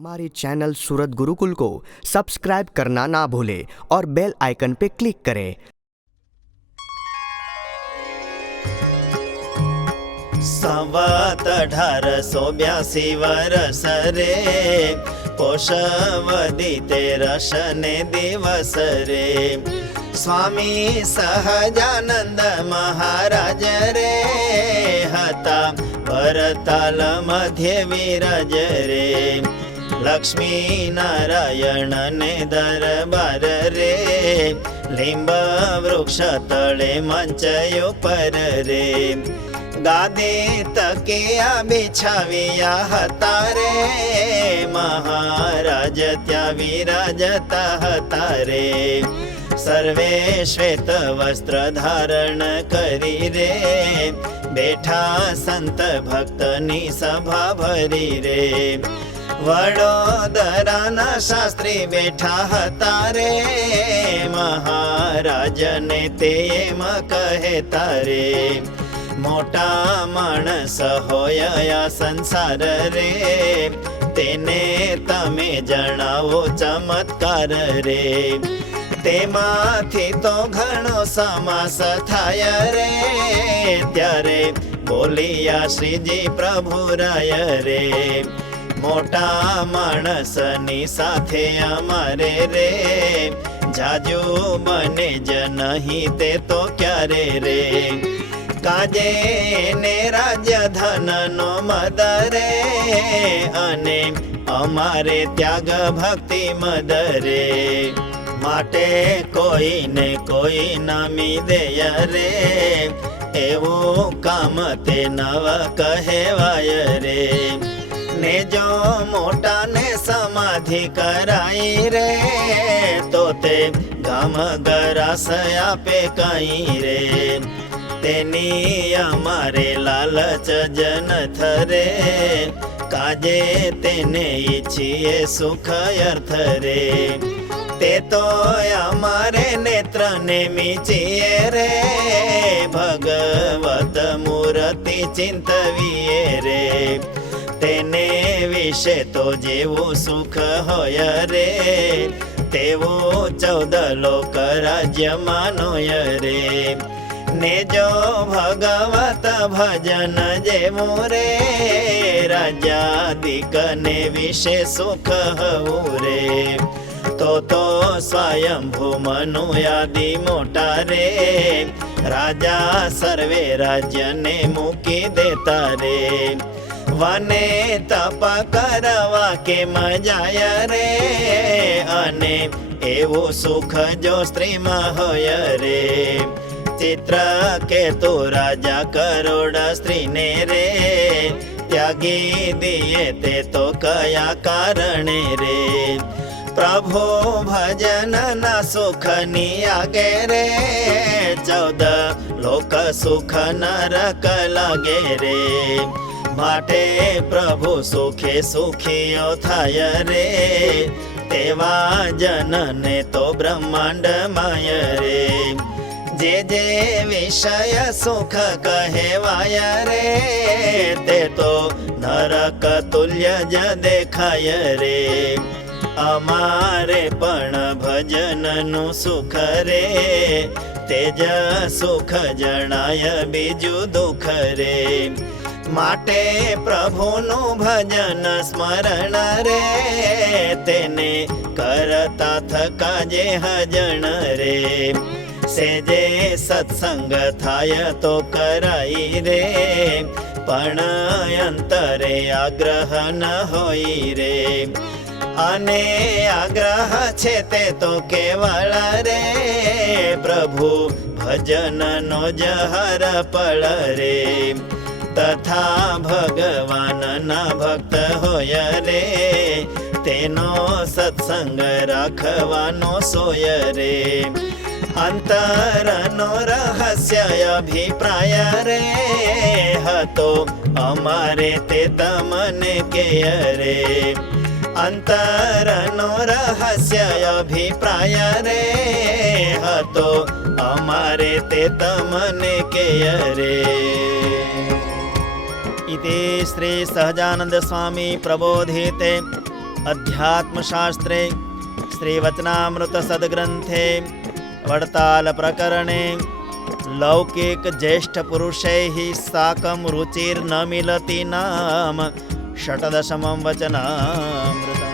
हमारे चैनल सूरत गुरुकुल को सब्सक्राइब करना ना भूलें और बेल आइकन पे क्लिक करें। संवत 1882 वर्ष रे पोषवदी 13 दिवस रे स्वामी सहजानंद महाराज रे हता भरताल मध्य विराज रे लक्ष्मी नारायण ने दरबार रे लिंब वृक्ष तळे मंचयो पर रे गादे तकिया बिछाविया हता रे महाराज त्या विराजता हता रे सर्वे श्वेत वस्त्र धारण करी रे बेठा संत भक्तनी सभा भरी रे वडोदराना शास्त्री बेठा हता रे महाराज ने तेम कहेता रे मोटा माणस होया संसार रे तेने तमे जणावो चमत्कार रे तेमाथी तो घणो समास थाय रे त्यारे बोलिया श्रीजी प्रभुराय रे मोटा माणसनी साथे अमारे रे जाजू बने ज नहीं ते तो क्यारे रे काजे ने राज्य धन नो मदरे अने अमारे त्याग भक्ति मदरे माटे कोई ने कोई नामी देय रे एवो काम ते नव कहेवाय रे ने जो मोटा ने समाधि कराई रे तो ते गाम गरास आपे कई रे तेनी अमारे लालच जन थरे काजे तेने इच्छिए सुख अर्थ रे ते तो अमारे नेत्र ने मीचिए रे भगवत मूर्ति चिंतविए रे तेने विषे तो जेवो सुख होय रे तेवो 14 लोक राज्य मानोय रे ने जो भगवत भजन जेवो रे राज्यादिक ने विषे सुख हवु रे तो स्वयंभू मनु आदि मोटा रे राजा सर्वे राज्य ने मूकी देता रे वने तप करवा के मजाय रे अने एवो सुख जो स्त्री में होय रे चित्र के तो राजा करोड़ स्त्री ने रे त्यागी दिए ते तो कया कारणे रे प्रभु भजन न सुख नी आगे रे 14 लोक सुख नरक लागे रे माटे प्रभु सुखे सुखियो थाय रे तेवा जन ने तो ब्रह्मांड माय रे जे जे विषय सुख कहेवाय रे ते तो नरक तुल्य ज देखाय रे अमारे पण भजन नु सुख रे तेज सुख जणाय बीजू दुख रे माटे प्रभु नु भजन स्मरण रे तेने करता थकाजे हजन रे सेजे सत्संग थाय तो कराई रे पण अंतरे आग्रह न होई रे अने आग्रह छे ते तो केवल रे प्रभु भजन नो जहर पड़ रे तथा भगवान ना भक्त होय रे तेनो सत्संग राखवानो सोय रे अंतरनो रहस्य अभिप्राय रे हतो अमारे ते तमने के रे अंतरनो रहस्य अभिप्राय रे हतो अमारे ते तमने के रे इति श्री सहजानंद स्वामी प्रबोधिते अध्यात्मशास्त्रे श्रीवचनामृतसद्ग्रन्थे वडतालप्रकरणे लौकिकज्येष्ठपुरुषैः साकं रुचिर्न मिलति नाम षट्दशमं वचनामृतम्।